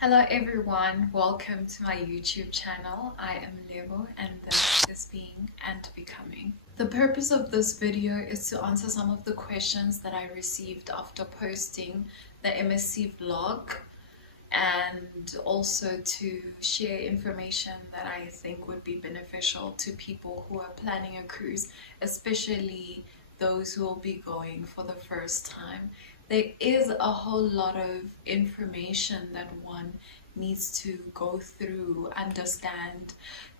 Hello everyone, welcome to my YouTube channel. I am Lebo and this is Being and Becoming. The purpose of this video is to answer some of the questions that I received after posting the MSC vlog, and also to share information that I think would be beneficial to people who are planning a cruise, especially those who will be going for the first time. There is a whole lot of information that one needs to go through, understand,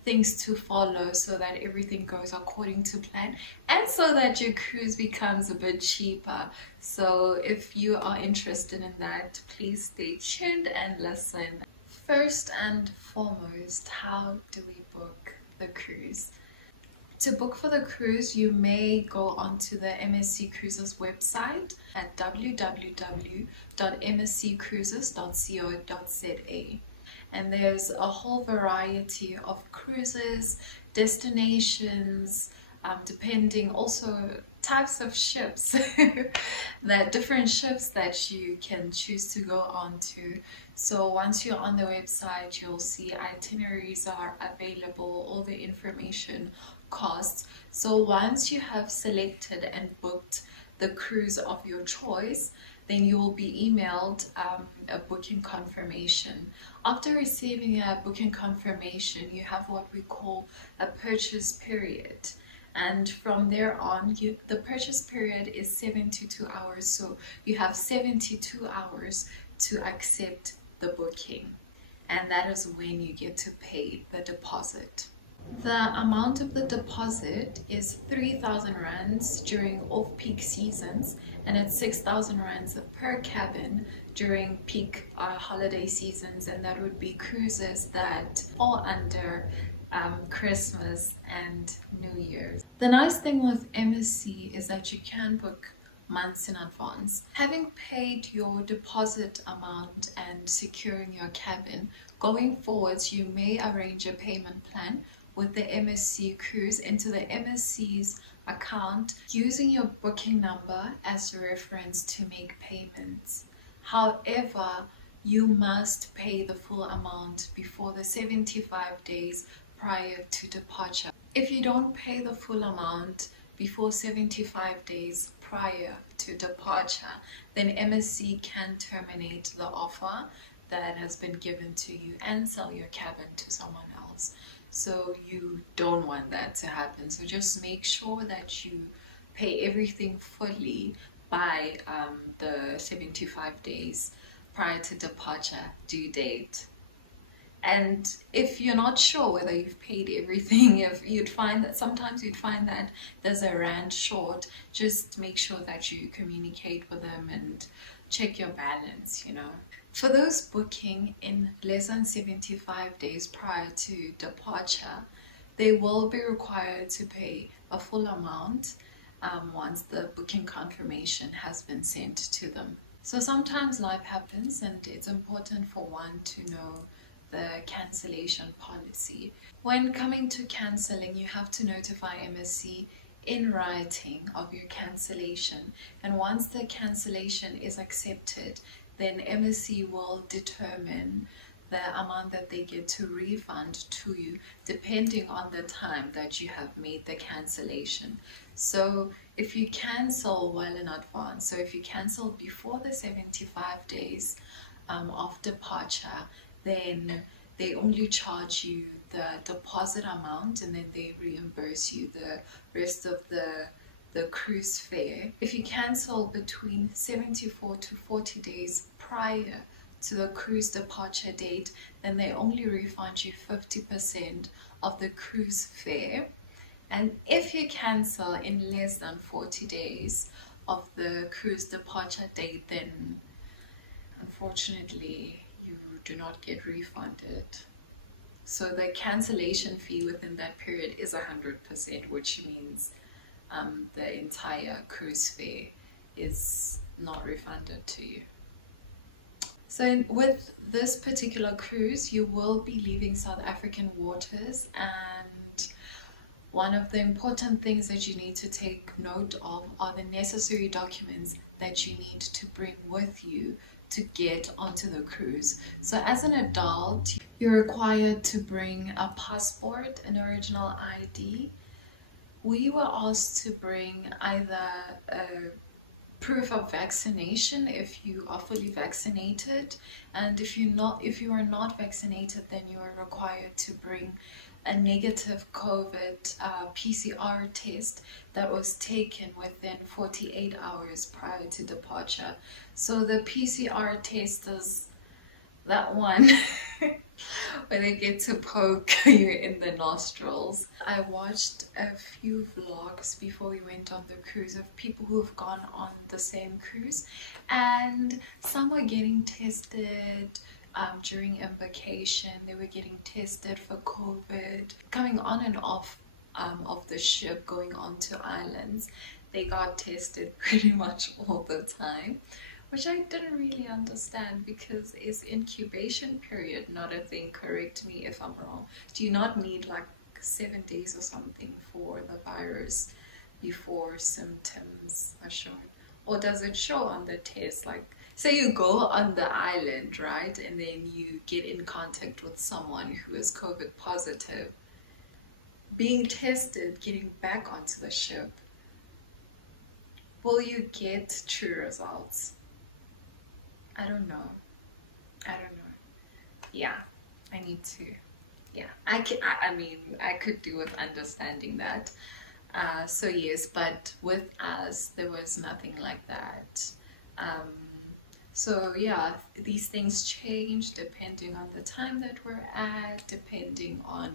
things to follow so that everything goes according to plan and so that your cruise becomes a bit cheaper. So if you are interested in that, please stay tuned and listen. First and foremost, how do we book the cruise? To book for the cruise, you may go onto the MSC Cruises website at www.msccruises.co.za, and there's a whole variety of cruises, destinations, depending also types of ships that different ships that you can choose to go on to. So once you're on the website, you'll see itineraries are available, all the information, costs. So once you have selected and booked the cruise of your choice, then you will be emailed a booking confirmation. After receiving a booking confirmation, you have what we call a purchase period. And from there on, the purchase period is 72 hours. So you have 72 hours to accept the booking. And that is when you get to pay the deposit. The amount of the deposit is 3,000 rands during off-peak seasons, and it's 6,000 rands per cabin during peak holiday seasons, and that would be cruises that fall under Christmas and New Year's. The nice thing with MSC is that you can book months in advance. Having paid your deposit amount and securing your cabin, going forwards you may arrange a payment plan with the MSC cruise into the MSC's account using your booking number as a reference to make payments. However, you must pay the full amount before the 75 days prior to departure. If you don't pay the full amount before 75 days prior to departure, then MSC can terminate the offer that has been given to you and sell your cabin to someone else. So you don't want that to happen. So just make sure that you pay everything fully by the 75 days prior to departure due date. And if you're not sure whether you've paid everything, if you'd find that sometimes you'd find that there's a rand short, just make sure that you communicate with them and check your balance, you know. For those booking in less than 75 days prior to departure, they will be required to pay a full amount once the booking confirmation has been sent to them. So sometimes life happens and it's important for one to know the cancellation policy. When coming to cancelling, you have to notify MSC in writing of your cancellation, and once the cancellation is accepted, then MSC will determine the amount that they get to refund to you depending on the time that you have made the cancellation. So if you cancel well in advance, so if you cancel before the 75 days of departure, then they only charge you the deposit amount and then they reimburse you the rest of the cruise fare. If you cancel between 74 to 40 days prior to the cruise departure date, then they only refund you 50% of the cruise fare. And if you cancel in less than 40 days of the cruise departure date, then unfortunately you do not get refunded. So the cancellation fee within that period is 100%, which means the entire cruise fare is not refunded to you. So with this particular cruise, you will be leaving South African waters, and one of the important things that you need to take note of are the necessary documents that you need to bring with you to get onto the cruise. So as an adult, you're required to bring a passport, an original ID. We were asked to bring either a proof of vaccination if you are fully vaccinated, and if you are not vaccinated, then you are required to bring a negative COVID PCR test that was taken within 48 hours prior to departure. So the PCR test is that one where they get to poke you in the nostrils. I watched a few vlogs before we went on the cruise of people who have gone on the same cruise, and some were getting tested during embarkation. They were getting tested for COVID. Coming on and off of the ship, going on to islands, they got tested pretty much all the time, which I didn't really understand, because is incubation period not a thing? Correct me if I'm wrong. Do you not need like 7 days or something for the virus before symptoms are shown? Or does it show on the test? Like, say you go on the island, right, and then you get in contact with someone who is COVID positive, being tested, getting back onto the ship, will you get true results? I don't know. Yeah, I need to. Yeah, I mean, I could do with understanding that. So yes, but with us, there was nothing like that. So yeah, these things change depending on the time that we're at, depending on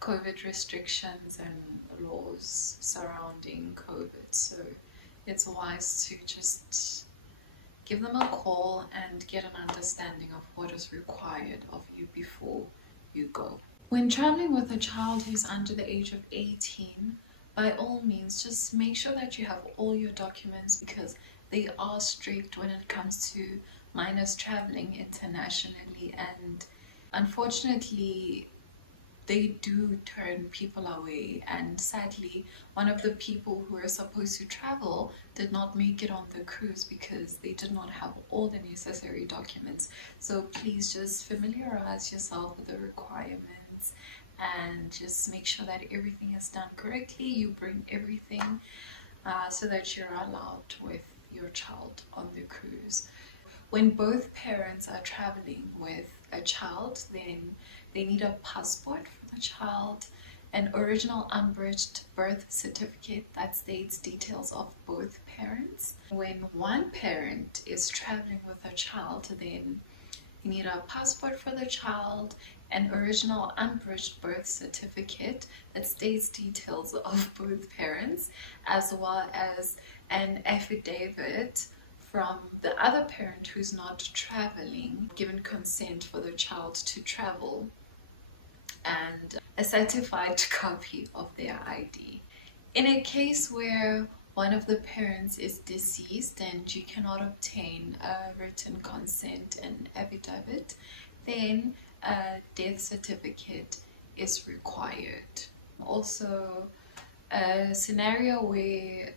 COVID restrictions and laws surrounding COVID. So it's wise to just give them a call and get an understanding of what is required of you before you go. When traveling with a child who's under the age of 18, by all means, just make sure that you have all your documents, because they are strict when it comes to minors traveling internationally, and unfortunately they do turn people away. And sadly, one of the people who were supposed to travel did not make it on the cruise because they did not have all the necessary documents. So please just familiarize yourself with the requirements and just make sure that everything is done correctly. You bring everything so that you're allowed with your child on the cruise. When both parents are traveling with a child, then they need a passport for the child, an original unabridged birth certificate that states details of both parents. When one parent is traveling with a child, then you need a passport for the child, an original unabridged birth certificate that states details of both parents, as well as an affidavit from the other parent who's not traveling, given consent for the child to travel, and a certified copy of their ID. In a case where one of the parents is deceased and you cannot obtain a written consent and affidavit, then a death certificate is required. Also, a scenario where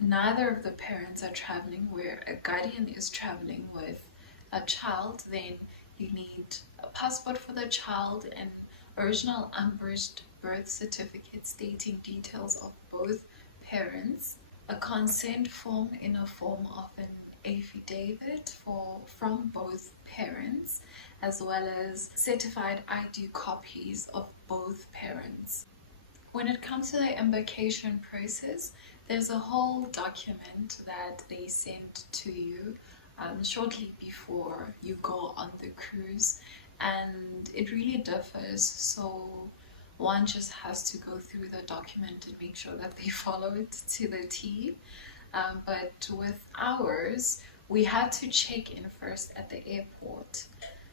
neither of the parents are traveling, where a guardian is traveling with a child, then you need a passport for the child, an original unabridged birth certificate stating details of both parents, a consent form in a form of an affidavit from both parents, as well as certified ID copies of both parents. When it comes to the embarkation process, there's a whole document that they send to you shortly before you go on the cruise, and it really differs, so one just has to go through the document and make sure that they follow it to the T. But with ours, we had to check in first at the airport.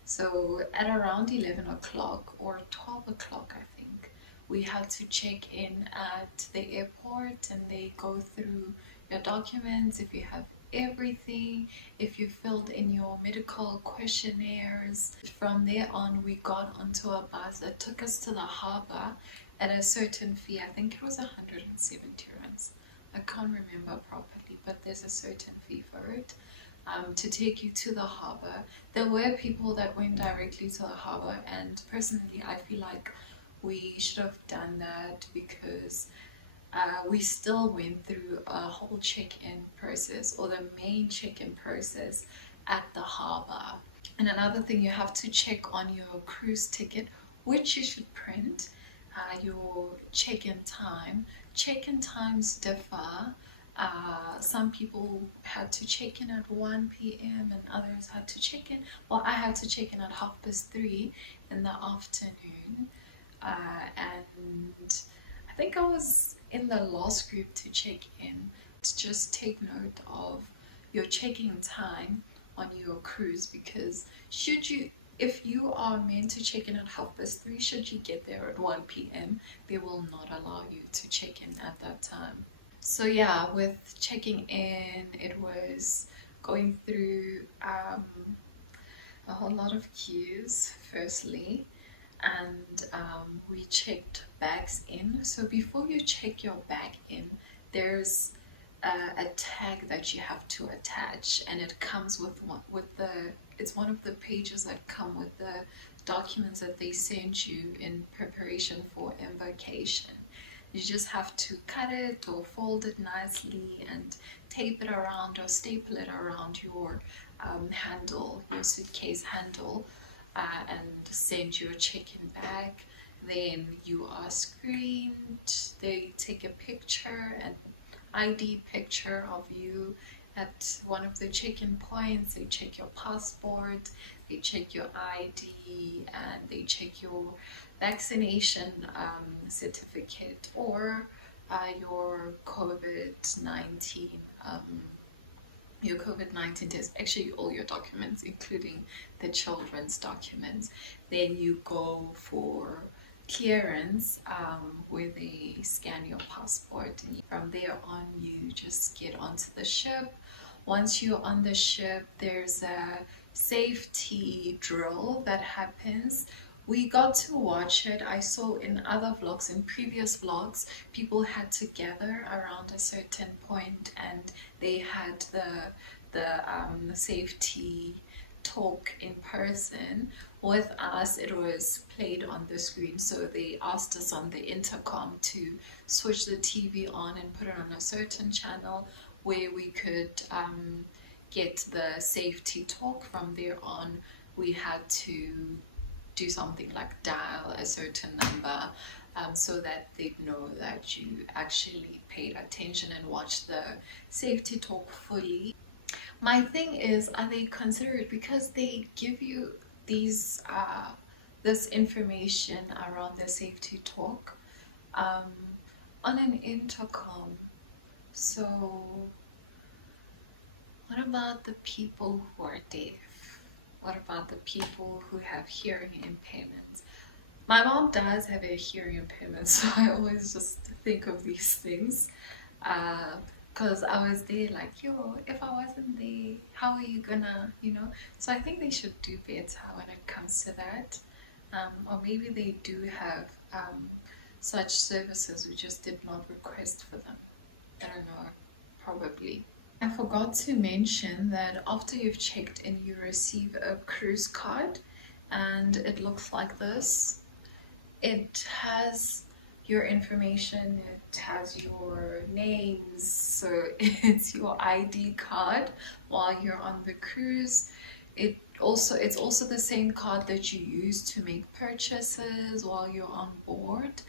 So at around 11 o'clock or 12 o'clock, I think, we had to check in at the airport, and they go through your documents, if you have everything, if you filled in your medical questionnaires. From there on, we got onto a bus that took us to the harbor at a certain fee. I think it was 170 rands. I can't remember properly, but there's a certain fee for it. to take you to the harbor. There were people that went directly to the harbor, and personally I feel like we should have done that because we still went through a whole check-in process, or the main check-in process, at the harbor. And another thing, you have to check on your cruise ticket, which you should print, your check-in time. Check-in times differ. Some people had to check in at 1 p.m. and others had to check in. Well, I had to check in at 3:30 in the afternoon. And I think I was in the last group to check in. Just take note of your check-in time on your cruise, because if you are meant to check in at 3:30, should you get there at 1 p.m., they will not allow you to check in at that time. So yeah, with checking in, it was going through a whole lot of queues firstly, and we checked bags in. So before you check your bag in, there's a tag that you have to attach, and it comes with it's one of the pages that come with the documents that they send you in preparation for invocation. You just have to cut it or fold it nicely and tape it around or staple it around your handle, your suitcase handle, and send your check-in bag. Then you are screened. They take a picture, an ID picture of you at one of the check-in points. They check your passport, they check your ID, and they check your vaccination certificate, or your COVID-19 test, actually all your documents, including the children's documents. Then you go for clearance, where they scan your passport, and from there on you just get onto the ship. Once you're on the ship, there's a safety drill that happens. We got to watch it. I saw in other vlogs, in previous vlogs, people had to gather around a certain point and they had the safety talk in person. With us, it was played on the screen, so they asked us on the intercom to switch the TV on and put it on a certain channel where we could get the safety talk. From there on, we had to do something like dial a certain number, so that they'd know that you actually paid attention and watched the safety talk fully. My thing is, are they considerate? Because they give you these this information around the safety talk on an intercom. So what about the people who are deaf? What about the people who have hearing impairments? My mom does have a hearing impairment, so I always just think of these things. Because I was there like, yo, if I wasn't there, how are you gonna, So I think they should do better when it comes to that. Or maybe they do have such services, we just did not request for them. I don't know, probably. I forgot to mention that after you've checked in, you receive a cruise card, and it looks like this. It has your information, it has your names, so it's your ID card while you're on the cruise. It's also the same card that you use to make purchases while you're on board,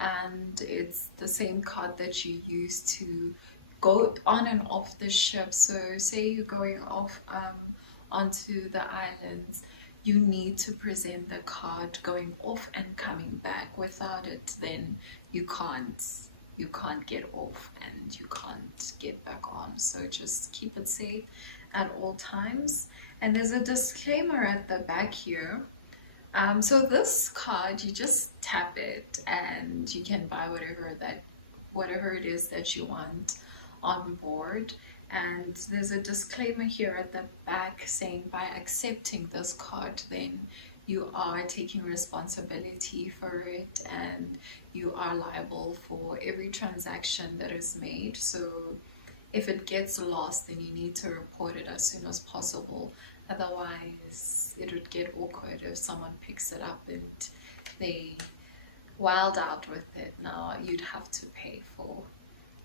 and it's the same card that you use to go on and off the ship. So say you're going off onto the islands, you need to present the card going off and coming back. Without it, then you can't get off and you can't get back on. So just keep it safe at all times. And there's a disclaimer at the back here. So this card, you just tap it and you can buy whatever it is that you want on board. And there's a disclaimer here at the back saying, by accepting this card, then you are taking responsibility for it and you are liable for every transaction that is made. So if it gets lost, then you need to report it as soon as possible. Otherwise, it would get awkward if someone picks it up and they wild out with it. Now you'd have to pay for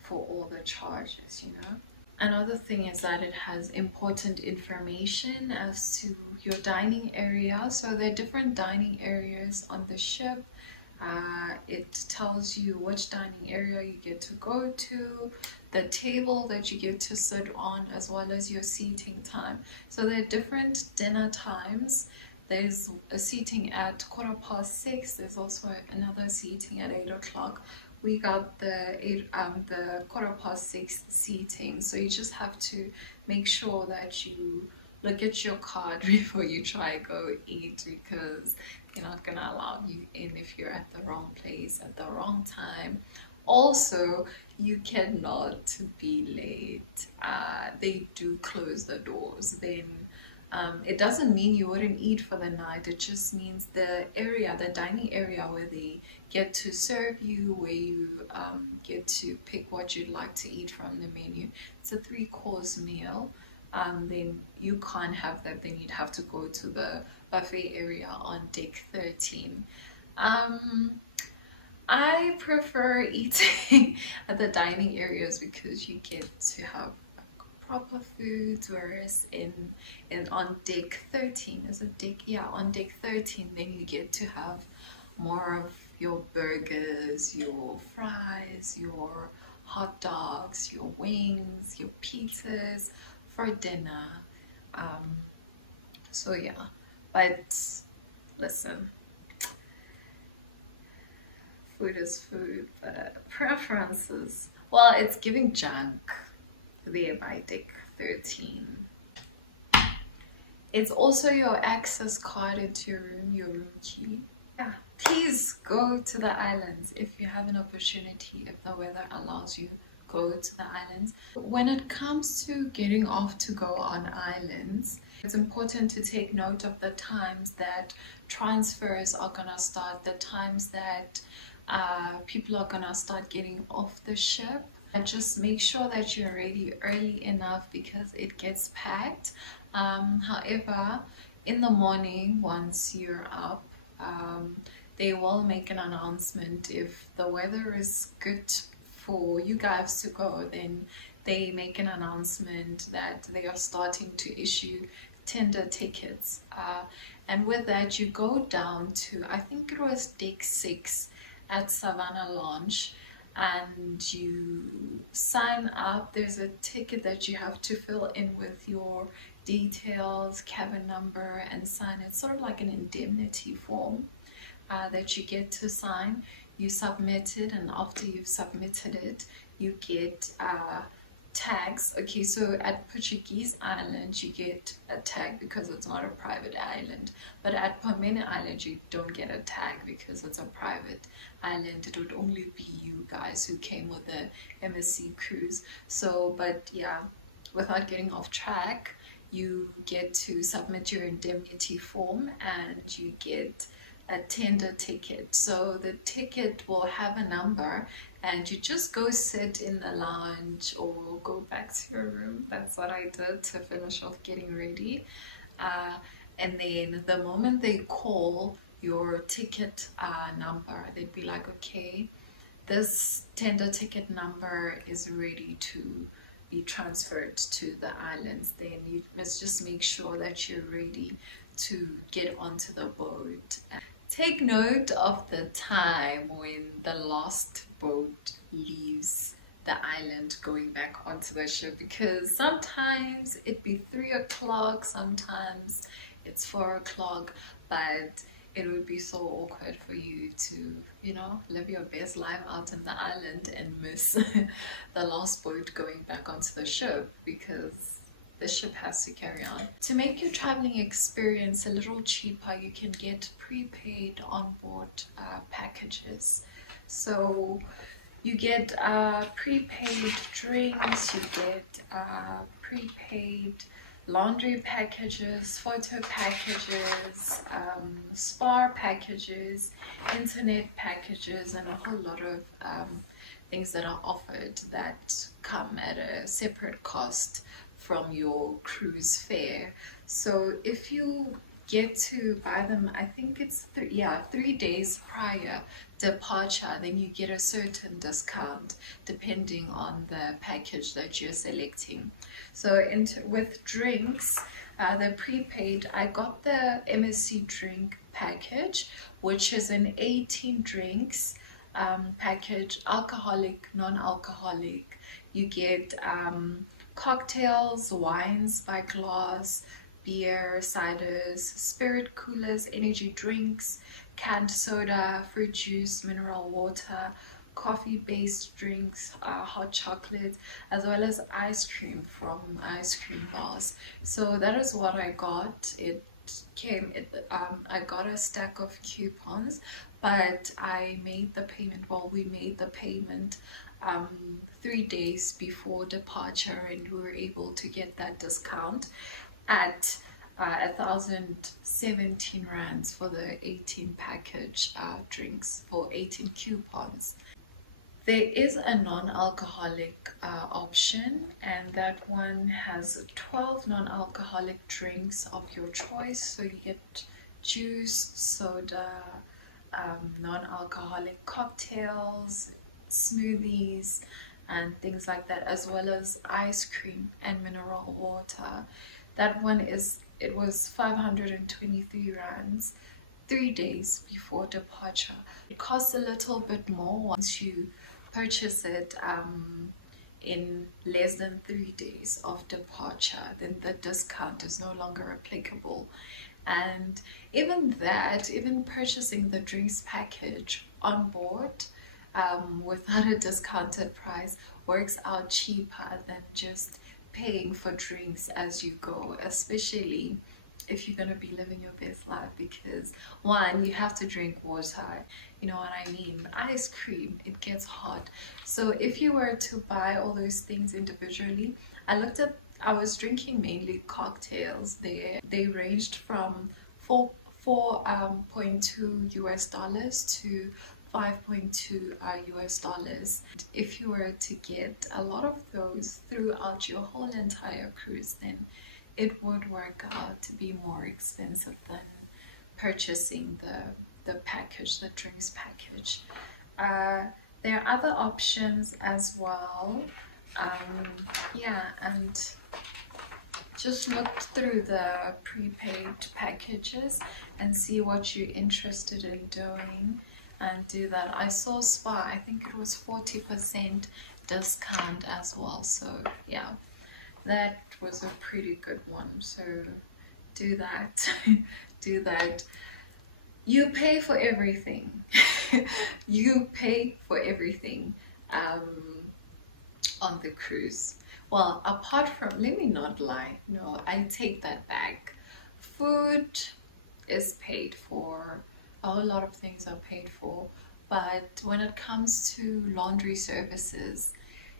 all the charges, you know. Another thing is that it has important information as to your dining area. So there are different dining areas on the ship. It tells you which dining area you get to go to, the table that you get to sit on, as well as your seating time. So there are different dinner times. There's a seating at 6:15. There's also another seating at 8 o'clock. We got the 6:15 seating, so you just have to make sure that you look at your card before you try go eat, because they're not gonna allow you in if you're at the wrong place at the wrong time. Also, you cannot be late. They do close the doors. Then it doesn't mean you wouldn't eat for the night. It just means the dining area where they get to serve you, where you get to pick what you'd like to eat from the menu. It's a 3-course meal. Then you can't have that. Then you'd have to go to the buffet area on deck 13. I prefer eating at the dining areas because you get to have proper food, whereas on deck 13, is it deck? Yeah, on deck 13, then you get to have more of your burgers, your fries, your hot dogs, your wings, your pizzas for dinner. So yeah, but listen, food is food, but preferences, well, it's giving junk there by deck 13. It's also your access card into your room key. Yeah, please go to the islands if you have an opportunity, if the weather allows you, go to the islands. When it comes to getting off to go on islands, it's important to take note of the times that transfers are gonna start, the times that people are gonna start getting off the ship. And just make sure that you're ready early enough because it gets packed. However, in the morning, once you're up, they will make an announcement. If the weather is good for you guys to go, then they make an announcement that they are starting to issue tender tickets. And with that, you go down to, I think it was deck 6 at Savannah Lounge, and you sign up. There's a ticket that you have to fill in with your details, cabin number, and sign. It's sort of like an indemnity form that you get to sign. You submit it, and after you've submitted it, you get tags. Okay, so at Portuguese Island you get a tag because it's not a private island, but at Palmena Island you don't get a tag because it's a private island. It would only be you guys who came with the MSC cruise. So, but yeah, without getting off track, you get to submit your indemnity form and you get a tender ticket. So the ticket will have a number, and you just go sit in the lounge or go back to your room. That's what I did to finish off getting ready. And then the moment they call your ticket number, they'd be like, okay, this tender ticket number is ready to be transferred to the islands. Then you must just make sure that you're ready to get onto the boat. Take note of the time when the last boat leaves the island going back onto the ship, because sometimes it'd be 3 o'clock, sometimes it's 4 o'clock, but it would be so awkward for you to, you know, live your best life out in the island and miss the last boat going back onto the ship, because the ship has to carry on. To make your traveling experience a little cheaper, you can get prepaid onboard packages. So you get prepaid drinks, you get prepaid laundry packages, photo packages, spa packages, internet packages, and a whole lot of things that are offered that come at a separate cost from your cruise fare. So if you get to buy them, I think it's 3 days prior departure, then you get a certain discount depending on the package that you're selecting. So with drinks, the prepaid, I got the MSC drink package, which is an 18 drinks package, alcoholic, non-alcoholic. You get cocktails, wines by glass, beer, ciders, spirit coolers, energy drinks, canned soda, fruit juice, mineral water, coffee-based drinks, hot chocolate, as well as ice cream from ice cream bars. So that is what I got. I got a stack of coupons, but I made the payment, well, we made the payment 3 days before departure, and we were able to get that discount at 1,017 rands for the 18 package drinks, for 18 coupons. There is a non-alcoholic option, and that one has 12 non-alcoholic drinks of your choice. So you get juice, soda, non-alcoholic cocktails, smoothies, and things like that, as well as ice cream and mineral water. That one it was 523 rands 3 days before departure. It costs a little bit more once you purchase it in less than 3 days of departure. Then the discount is no longer applicable. And even purchasing the drinks package on board without a discounted price works out cheaper than just paying for drinks as you go, especially if you're going to be living your best life, because one, you have to drink water, you know what I mean, ice cream, it gets hot. So if you were to buy all those things individually, I was drinking mainly cocktails there. They ranged from 4.2 US dollars to 5.2 US dollars. If you were to get a lot of those throughout your whole entire cruise, then it would work out to be more expensive than purchasing the package, the drinks package. There are other options as well. And just look through the prepaid packages and see what you're interested in doing and do that. I saw spa, I think it was 40% discount as well, so yeah, that was a pretty good one. So do that. Do that. You pay for everything. You pay for everything on the cruise. Well, apart from, let me not lie, no, I take that back. Food is paid for, a whole lot of things are paid for, but when it comes to laundry services,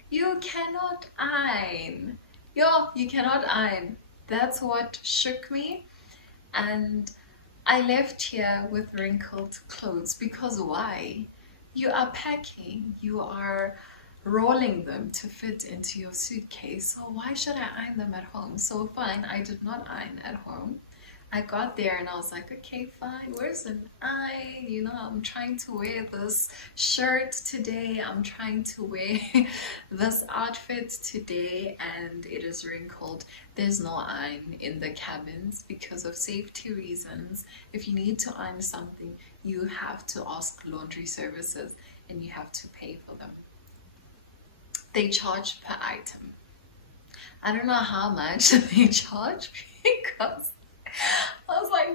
you cannot iron. You cannot iron. That's what shook me, and I left here with wrinkled clothes. Because why? You are packing, you are rolling them to fit into your suitcase, so why should I iron them at home? So fine, I did not iron at home. I got there and I was like, okay, fine, where's an iron? You know, I'm trying to wear this shirt today, I'm trying to wear this outfit today, and it is wrinkled. There's no iron in the cabins because of safety reasons. If you need to iron something, you have to ask laundry services and you have to pay for them. They charge per item. I don't know how much they charge because I was like,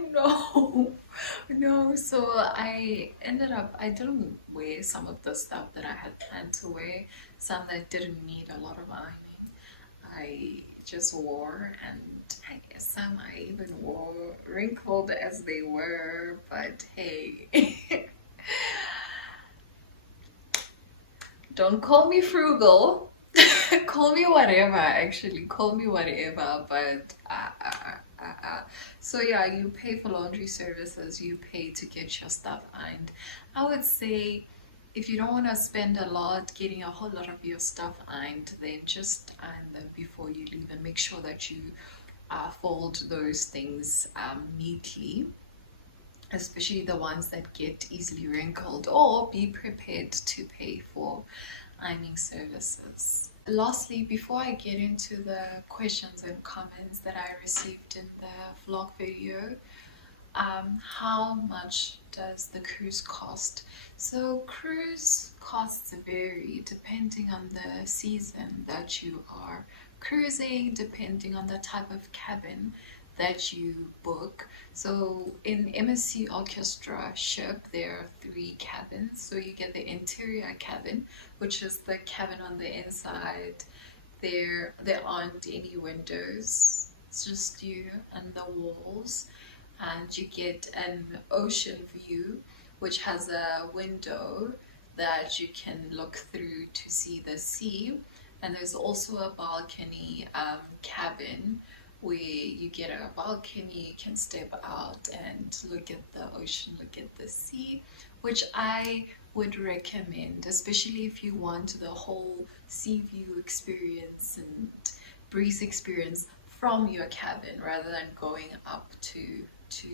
no. So I ended up, I didn't wear some of the stuff that I had planned to wear, some that didn't need a lot of ironing. I just wore, and I guess some I even wore wrinkled as they were, but hey. Don't call me frugal. Call me whatever, actually. Call me whatever, but so yeah, you pay for laundry services, you pay to get your stuff ironed. I would say if you don't want to spend a lot getting a whole lot of your stuff ironed, then just iron them before you leave and make sure that you fold those things neatly, especially the ones that get easily wrinkled, or be prepared to pay for ironing services. Lastly, before I get into the questions and comments that I received in the vlog video, how much does the cruise cost? So cruise costs vary depending on the season that you are cruising, depending on the type of cabin that you book. So in MSC Orchestra ship there are 3 cabins. So you get the interior cabin, which is the cabin on the inside. There aren't any windows, it's just you and the walls, and you get an ocean view which has a window that you can look through to see the sea. And there's also a balcony cabin where you get a balcony, you can step out and look at the ocean, look at the sea, which I would recommend, especially if you want the whole sea view experience and breeze experience from your cabin rather than going up to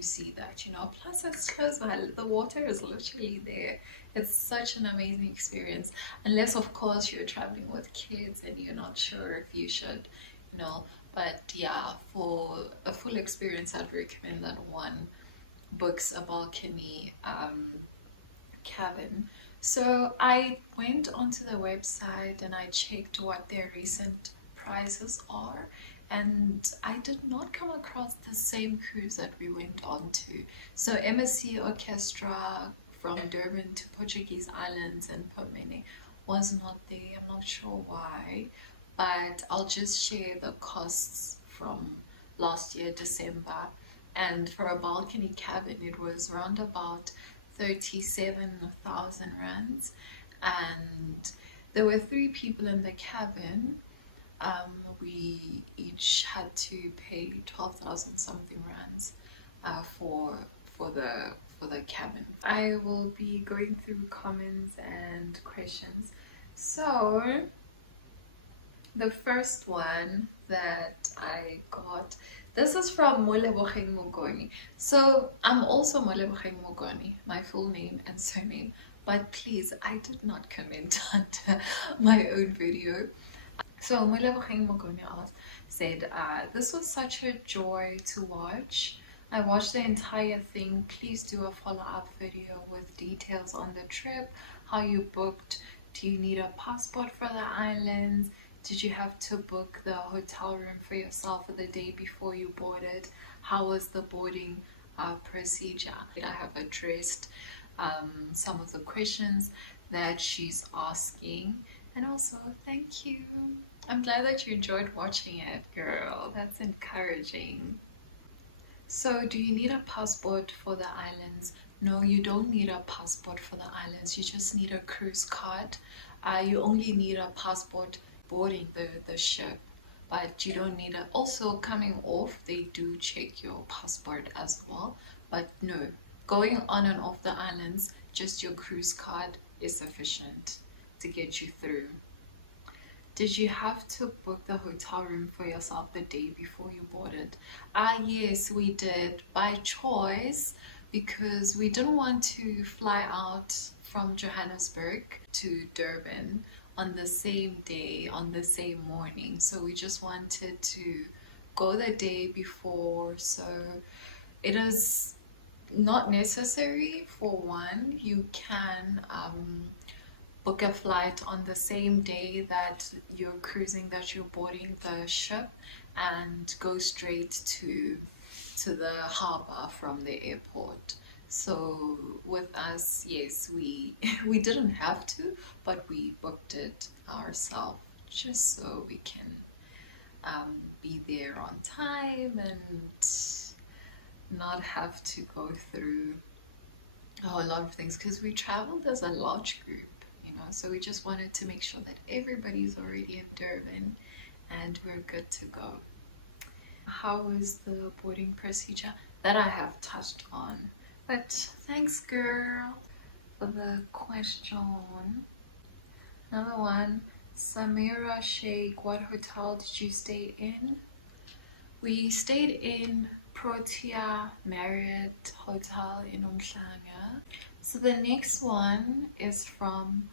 see that, you know. Plus it's close by, the water is literally there. It's such an amazing experience, unless of course you're traveling with kids and you're not sure if you should, you know. But yeah, for a full experience I'd recommend that one books a balcony cabin. So I went onto the website and I checked what their recent prices are, and I did not come across the same cruise that we went on to. So MSC Orchestra from Durban to Portuguese Islands and Pomene was not there. I'm not sure why, but I'll just share the costs from last year December. And for a balcony cabin it was around about 37,000 rands, and there were 3 people in the cabin. We each had to pay 12,000 something rands for the cabin. I will be going through comments and questions. So the first one that I got, this is from Moleboheng Mogoni. So I'm also Moleboheng Mogoni, my full name and surname, but please, I did not comment under my own video. So Moleboheng Mogoni said, this was such a joy to watch. I watched the entire thing. Please do a follow-up video with details on the trip, how you booked. Do you need a passport for the islands? Did you have to book the hotel room for yourself the day before you boarded? How was the boarding procedure? I have addressed some of the questions that she's asking, and also thank you. I'm glad that you enjoyed watching it, girl. That's encouraging. So do you need a passport for the islands? No, you don't need a passport for the islands. You just need a cruise card. You only need a passport boarding the ship, but you don't need it. Also coming off, they do check your passport as well, but no, going on and off the islands, just your cruise card is sufficient to get you through. Did you have to book the hotel room for yourself the day before you boarded? Yes, we did, by choice, because we didn't want to fly out from Johannesburg to Durban on the same day, on the same morning. So we just wanted to go the day before. So it is not necessary. For one, you can book a flight on the same day that you're cruising, that you're boarding the ship, and go straight to the harbor from the airport. So with us, yes, we didn't have to, but we booked it ourselves just so we can be there on time and not have to go through a whole lot of things, because we traveled as a large group, you know, so we just wanted to make sure that everybody's already in Durban and we're good to go. How was the boarding procedure? That I have touched on. But thanks, girl. for the question. Another one. Samira Sheikh, what hotel did you stay in? We stayed in Protea Marriott Hotel in Umhlanga. So the next one is from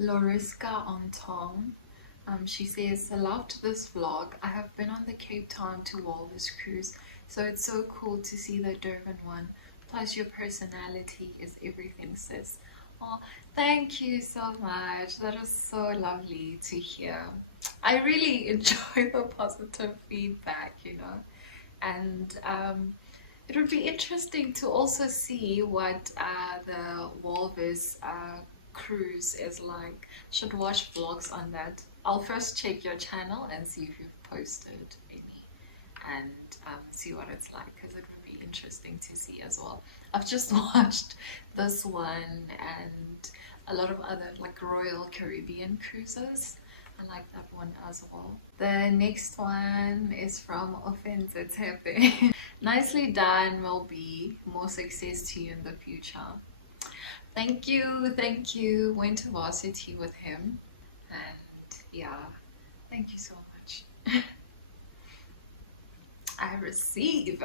Loriska Ontong. She says, I loved this vlog. I have been on the Cape Town to Walvis cruise, so it's so cool to see the Durban one. Plus your personality is everything, sis. Oh, thank you so much. That is so lovely to hear. I really enjoy the positive feedback, you know. And it would be interesting to also see what the Walvis cruise is like. Should watch vlogs on that. I'll first check your channel and see if you've posted any, and see what it's like, because it would be interesting to see as well. I've just watched this one and a lot of other like Royal Caribbean cruises. I like that one as well. The next one is from Offense Tepe. Nicely done, Melby. More success to you in the future. Thank you, thank you. Went to varsity with him, and yeah, thank you so much. I receive.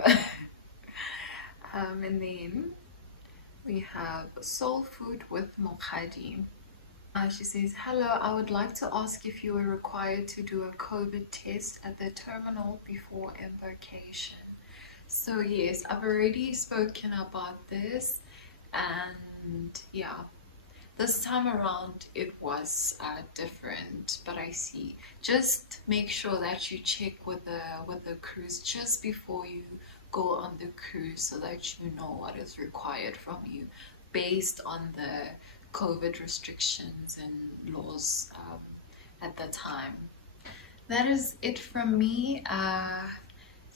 And then we have Soul Food with Mokhadi. She says, hello, I would like to ask if you were required to do a COVID test at the terminal before embarkation. So yes, I've already spoken about this, and yeah, this time around it was different, but I see. Just make sure that you check with the cruise just before you go on the cruise, so that you know what is required from you based on the COVID restrictions and laws at the time. That is it from me.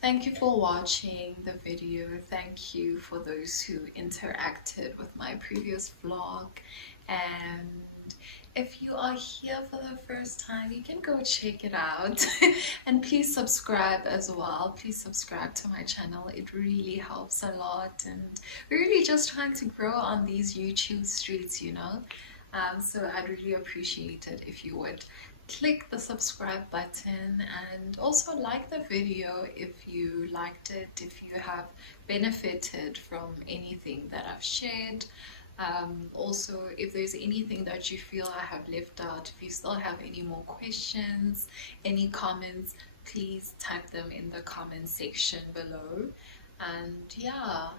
Thank you for watching the video. Thank you for those who interacted with my previous vlog. And if you are here for the first time, you can go check it out. And please subscribe as well. Please subscribe to my channel. It really helps a lot, and we're really just trying to grow on these YouTube streets, you know. So I'd really appreciate it if you would click the subscribe button, and also like the video if you liked it, if you have benefited from anything that I've shared. Also, if there's anything that you feel I have left out, if you still have any more questions, any comments, please type them in the comment section below. And yeah,